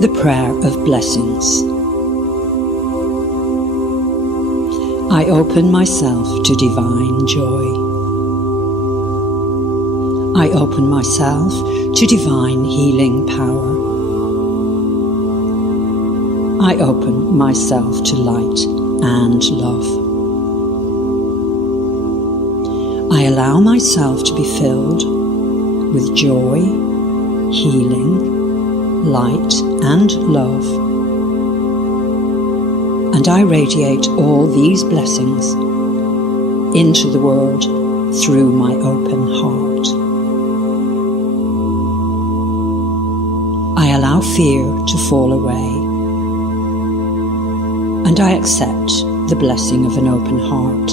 The Prayer of Blessings. I open myself to divine joy. I open myself to divine healing power. I open myself to light and love. I allow myself to be filled with joy, healing, light and love, and I radiate all these blessings into the world through my open heart. I allow fear to fall away, and I accept the blessing of an open heart.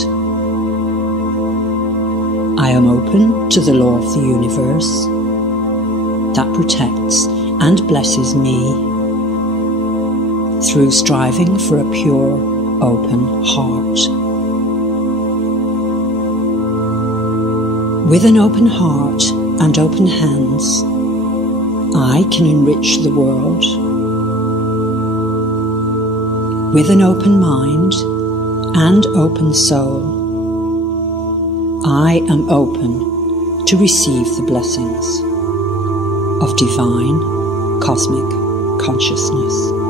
I am open to the law of the universe that protects and blesses me through striving for a pure, open heart. With an open heart and open hands, I can enrich the world. With an open mind and open soul, I am open to receive the blessings of divine cosmic consciousness.